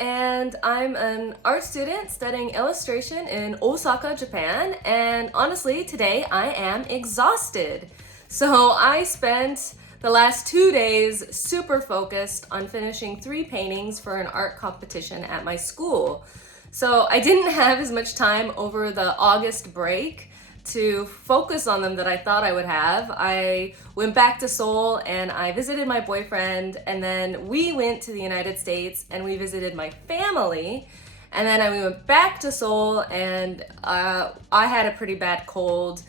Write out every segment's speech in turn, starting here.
and I'm an art student studying illustration in Osaka, Japan, and honestly, today I am exhausted. So I spent the last 2 days super focused on finishing 3 paintings for an art competition at my school. So I didn't have as much time over the August break to focus on them that I thought I would have. I went back to Seoul and I visited my boyfriend, and then we went to the United States and we visited my family, and then we went back to Seoul and I had a pretty bad cold,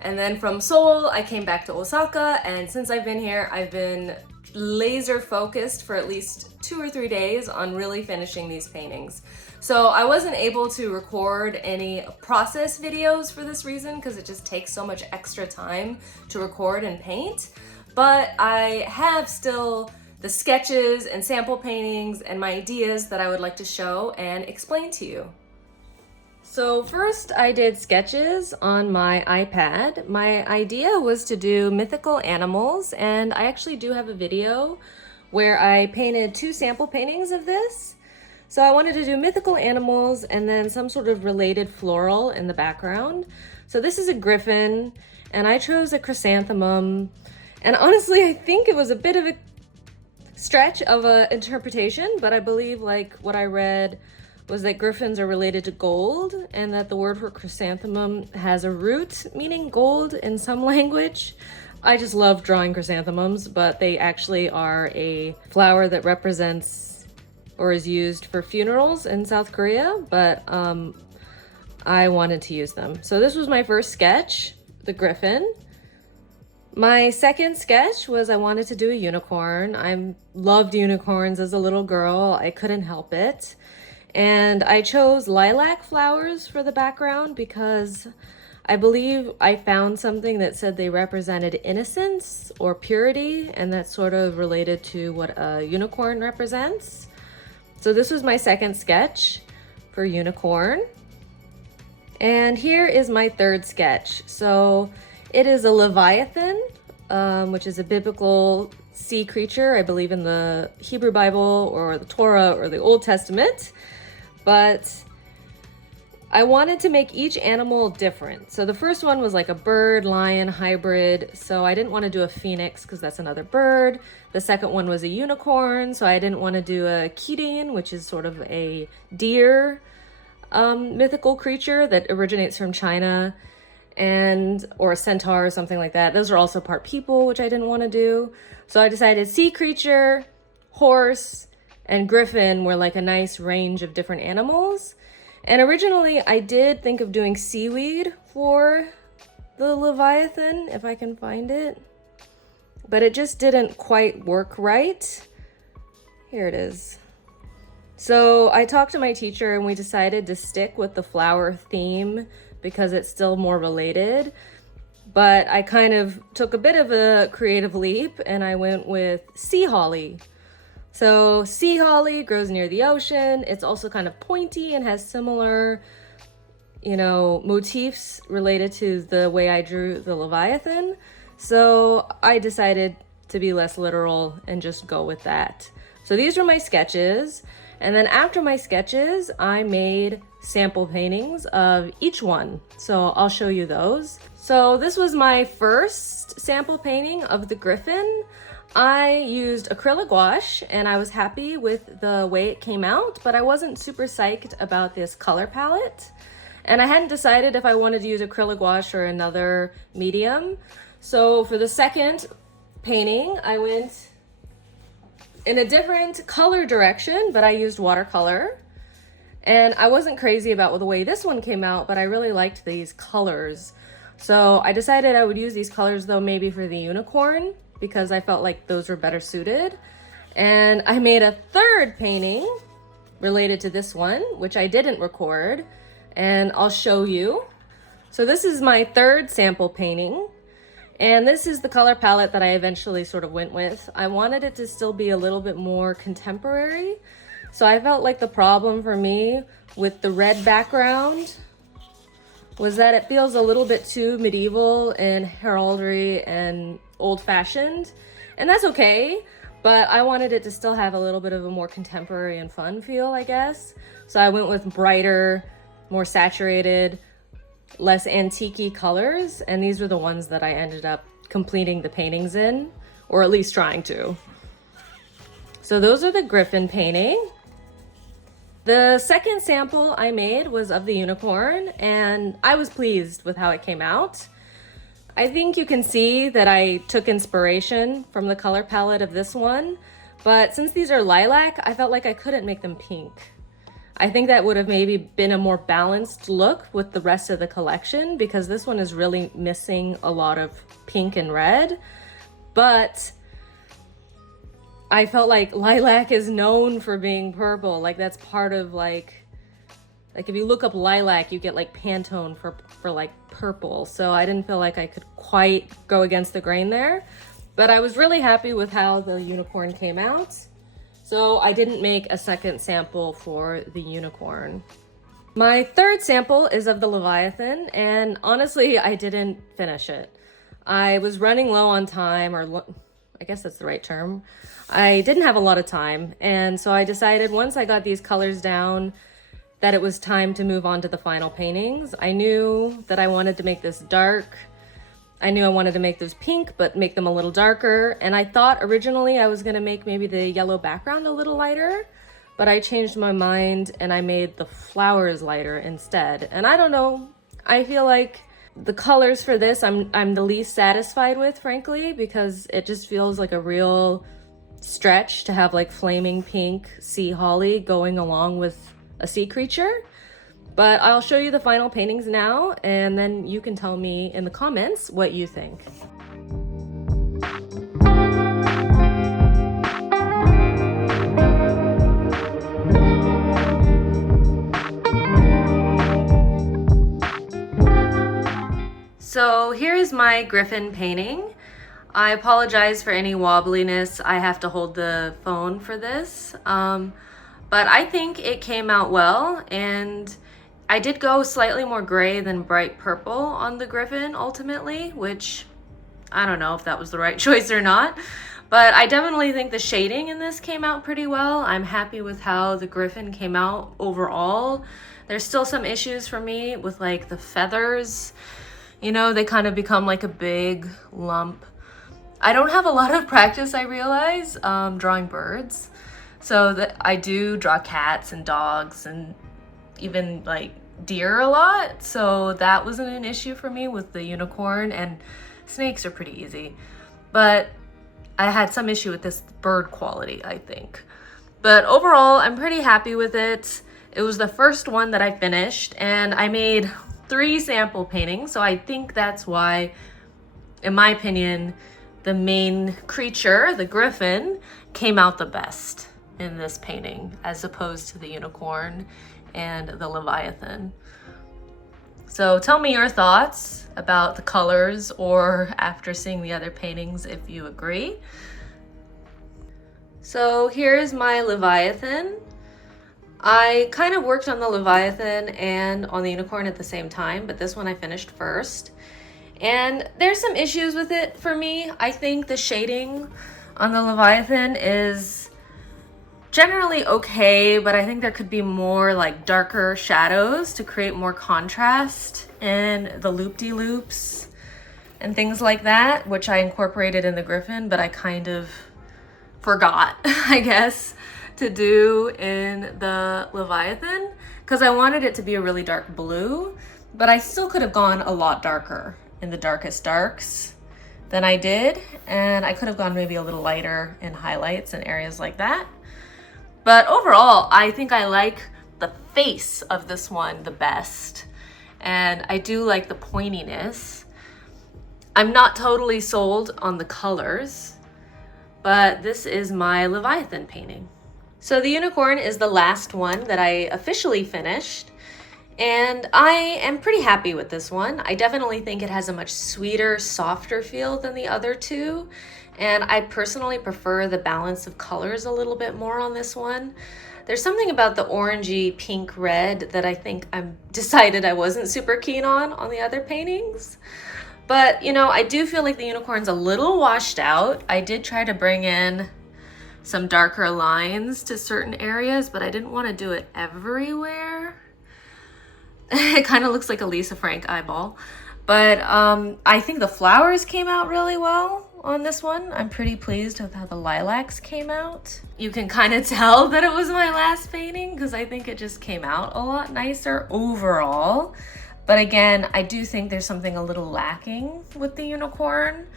and then from Seoul I came back to Osaka, and since I've been here I've been laser focused for at least 2 or 3 days on really finishing these paintings. So I wasn't able to record any process videos for this reason because it just takes so much extra time to record and paint. But I have still the sketches and sample paintings and my ideas that I would like to show and explain to you. So first I did sketches on my iPad. My idea was to do mythical animals, and I actually do have a video where I painted 2 sample paintings of this. So I wanted to do mythical animals and then some sort of related floral in the background. So this is a griffin, and I chose a chrysanthemum. And honestly, I think it was a bit of a stretch of an interpretation, but I believe like what I read was that griffins are related to gold, and that the word for chrysanthemum has a root meaning gold in some language. I just love drawing chrysanthemums, but they actually are a flower that represents or is used for funerals in South Korea, but I wanted to use them. So this was my first sketch, the griffin. My second sketch was I wanted to do a unicorn. I loved unicorns as a little girl. I couldn't help it. And I chose lilac flowers for the background because I believe I found something that said they represented innocence or purity, and that's sort of related to what a unicorn represents. So this was my second sketch for unicorn. And here is my third sketch. So it is a Leviathan, which is a biblical sea creature, I believe in the Hebrew Bible or the Torah or the Old Testament. But I wanted to make each animal different. So the first one was like a bird lion hybrid. So I didn't want to do a phoenix because that's another bird. The second one was a unicorn. So I didn't want to do a kirin, which is sort of a deer mythical creature that originates from China, or a centaur or something like that. Those are also part people, which I didn't want to do. So I decided sea creature, horse, and griffin were like a nice range of different animals. And originally I did think of doing seaweed for the Leviathan, if I can find it, but it just didn't quite work right. Here it is. So I talked to my teacher and we decided to stick with the flower theme because it's still more related. But I kind of took a bit of a creative leap and I went with sea holly. So sea holly grows near the ocean. It's also kind of pointy and has similar, motifs related to the way I drew the Leviathan. So I decided to be less literal and just go with that. So these were my sketches. And then after my sketches, I made sample paintings of each one. So I'll show you those. So this was my first sample painting of the griffin. I used acrylic gouache and I was happy with the way it came out, but I wasn't super psyched about this color palette. And I hadn't decided if I wanted to use acrylic gouache or another medium. So for the second painting, I went in a different color direction, but I used watercolor. And I wasn't crazy about the way this one came out, but I really liked these colors. So I decided I would use these colors though maybe for the unicorn, because I felt like those were better suited. And I made a third painting related to this one, which I didn't record, and I'll show you. So this is my third sample painting, and this is the color palette that I eventually sort of went with. I wanted it to still be a little bit more contemporary, so I felt like the problem for me with the red background was that it feels a little bit too medieval and heraldry and old-fashioned, and that's okay. but I wanted it to still have a little bit of a more contemporary and fun feel, I guess. So I went with brighter, more saturated, less antique-y colors, and these were the ones that I ended up completing the paintings in, or at least trying to. So those are the Griffin painting. The second sample I made was of the unicorn, and I was pleased with how it came out. I think you can see that I took inspiration from the color palette of this one, but since these are lilac, I felt like I couldn't make them pink. I think that would have maybe been a more balanced look with the rest of the collection, because this one is really missing a lot of pink and red. But I felt like lilac is known for being purple. Like that's part of like if you look up lilac, you get like Pantone for like purple. So I didn't feel like I could quite go against the grain there. But I was really happy with how the unicorn came out. So I didn't make a second sample for the unicorn. My third sample is of the Leviathan, and honestly, I didn't finish it. I was running low on time, or I guess that's the right term. I didn't have a lot of time, and so I decided once I got these colors down that it was time to move on to the final paintings. I knew that I wanted to make this dark. I knew I wanted to make those pink, but make them a little darker. And I thought originally I was gonna make maybe the yellow background a little lighter, but I changed my mind and I made the flowers lighter instead. And I don't know, I feel like the colors for this I'm the least satisfied with, frankly, because it just feels like a real stretch to have like flaming pink sea holly going along with a sea creature. But I'll show you the final paintings now, and then you can tell me in the comments what you think. So here's my Griffin painting. I apologize for any wobbliness. I have to hold the phone for this. But I think it came out well, and I did go slightly more gray than bright purple on the Griffin ultimately, which I don't know if that was the right choice or not, but I definitely think the shading in this came out pretty well. I'm happy with how the Griffin came out overall. There's still some issues for me with like the feathers. You know, they kind of become like a big lump. I don't have a lot of practice, I realize, drawing birds. So that I do draw cats and dogs and even like deer a lot, so that wasn't an issue for me with the unicorn, and snakes are pretty easy. But I had some issue with this bird quality, I think. But overall, I'm pretty happy with it. It was the first one that I finished, and I made 3 sample paintings, so I think that's why, in my opinion, the main creature, the Griffin, came out the best in this painting as opposed to the unicorn and the Leviathan. So tell me your thoughts about the colors, or after seeing the other paintings, if you agree. So here's my Leviathan. I kind of worked on the Leviathan and on the unicorn at the same time, but this one I finished first. And there's some issues with it for me. I think the shading on the Leviathan is generally okay, but I think there could be more like darker shadows to create more contrast in the loop-de-loops and things like that, which I incorporated in the Griffin, but I kind of forgot, I guess, to do in the Leviathan, because I wanted it to be a really dark blue, but I still could have gone a lot darker in the darkest darks than I did, and I could have gone maybe a little lighter in highlights and areas like that. But overall, I think I like the face of this one the best. And I do like the pointiness. I'm not totally sold on the colors, but this is my Leviathan painting. So the unicorn is the last one that I officially finished, and I am pretty happy with this one. I definitely think it has a much sweeter, softer feel than the other two. And I personally prefer the balance of colors a little bit more on this one. There's something about the orangey pink red that I think I'm decided I wasn't super keen on the other paintings. But, you know, I do feel like the unicorn's a little washed out. I did try to bring in some darker lines to certain areas, but I didn't want to do it everywhere. It kind of looks like a Lisa Frank eyeball. But I think the flowers came out really well on this one. I'm pretty pleased with how the lilacs came out. You can kind of tell that it was my last painting because I think it just came out a lot nicer overall. But again, I do think there's something a little lacking with the unicorn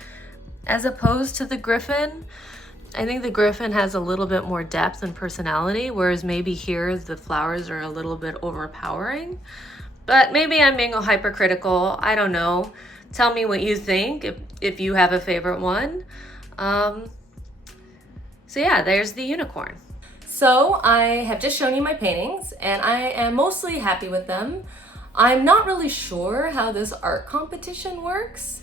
as opposed to the griffin. I think the griffin has a little bit more depth and personality, whereas maybe here the flowers are a little bit overpowering. But maybe I'm being hypercritical. I don't know. Tell me what you think if you have a favorite one. So yeah, there's the unicorn. So I have just shown you my paintings and I am mostly happy with them. I'm not really sure how this art competition works.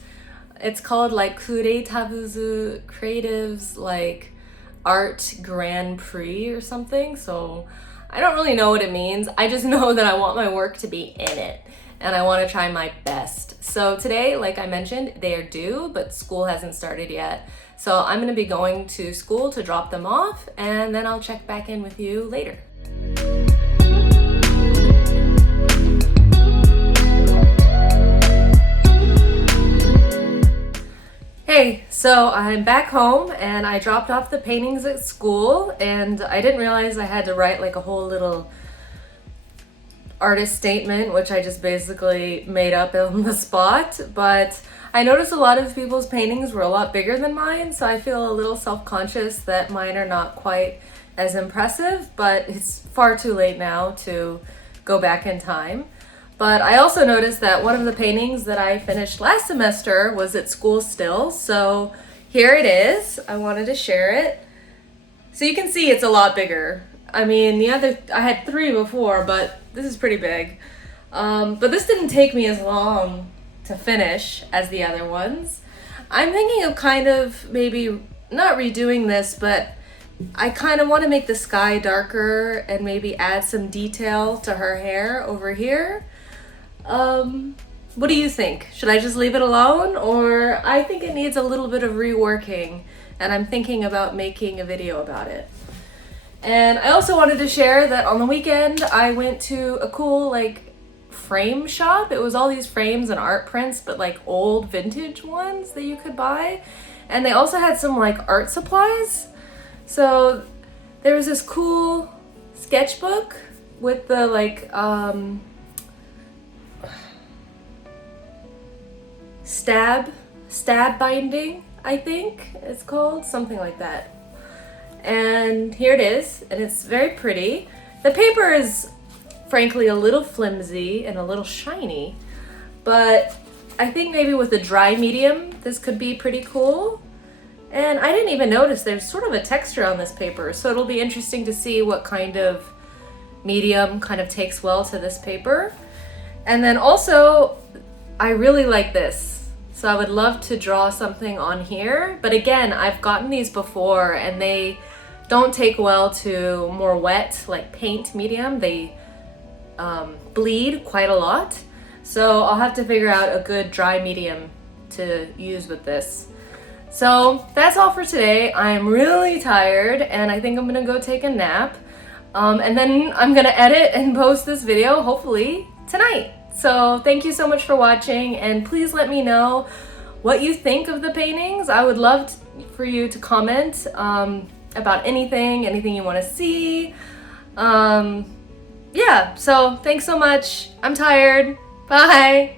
It's called like Kuretabuzu Creatives like Art Grand Prix or something. So I don't really know what it means. I just know that I want my work to be in it and I want to try my best. So today, like I mentioned, they are due, but school hasn't started yet. So I'm going to be going to school to drop them off and then I'll check back in with you later. Hey, so I'm back home and I dropped off the paintings at school and I didn't realize I had to write like a whole little artist statement, which I just basically made up on the spot. But I noticed a lot of people's paintings were a lot bigger than mine, so I feel a little self-conscious that mine are not quite as impressive, but it's far too late now to go back in time. But I also noticed that one of the paintings that I finished last semester was at school still. So here it is. I wanted to share it. So you can see it's a lot bigger. I mean, I had 3 before, but this is pretty big. But this didn't take me as long to finish as the other ones. I'm thinking of kind of maybe not redoing this, but I kind of want to make the sky darker and maybe add some detail to her hair over here. What do you think? Should I just leave it alone, or I think it needs a little bit of reworking and I'm thinking about making a video about it. And I also wanted to share that on the weekend I went to a cool like frame shop. It was all these frames and art prints, but like old vintage ones that you could buy. And they also had some like art supplies. So there was this cool sketchbook with the like stab binding, I think it's called, something like that. And here it is, and it's very pretty. The paper is frankly a little flimsy and a little shiny, but I think maybe with a dry medium this could be pretty cool. And I didn't even notice there's sort of a texture on this paper, so it'll be interesting to see what kind of medium kind of takes well to this paper. And then also I really like this. So I would love to draw something on here, but again, I've gotten these before and they don't take well to more wet, like paint medium. They bleed quite a lot. So I'll have to figure out a good dry medium to use with this. So that's all for today. I'm really tired and I think I'm gonna go take a nap. And then I'm gonna edit and post this video hopefully tonight. So thank you so much for watching and please let me know what you think of the paintings. I would love for you to comment about anything you want to see. Yeah, so thanks so much. I'm tired. Bye.